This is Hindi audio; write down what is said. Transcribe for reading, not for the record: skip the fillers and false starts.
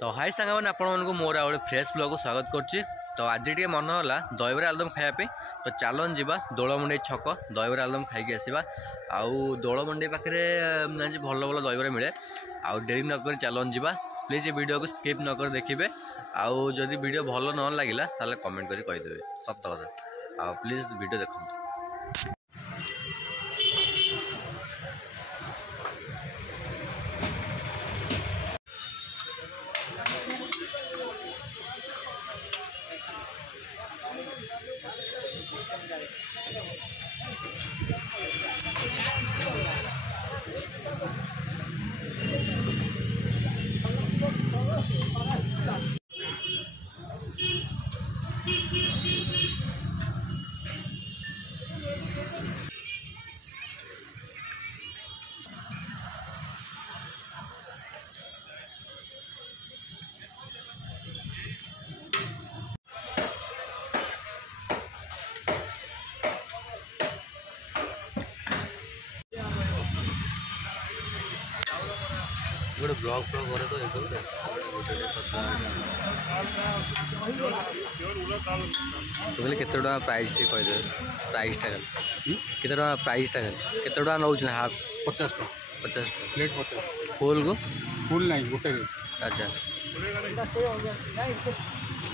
तो हाई सांग मैंने आपको मोर आ फ्रेश ब्लॉग को स्वागत करुच्ची। तो आज टे मन है दहीबरा आलुदम खायापी। तो चलन जी दोलमुंडई छक दहीबरा आलुदम खाई आसवा। आउ दोलमुंडई पाखे भल भल दहीबरा मिले। आउ डेरी नक चलन जी प्लीज ये वीडियो को स्किप नक देखिए। आउ जदि वीडियो भल न लगे ताले कमेंट कर कहीदेवे सत कथा। आउ प्लीज वीडियो देखो। गोटे ब्लॉग फ्लॉग करे तो कहले केते प्राइस टी कह प्राइस टा केते प्राइस टा केते नौ हाफ 50 टका 50 प्लेट 50 फुल को फुल नहीं गोटे। अच्छा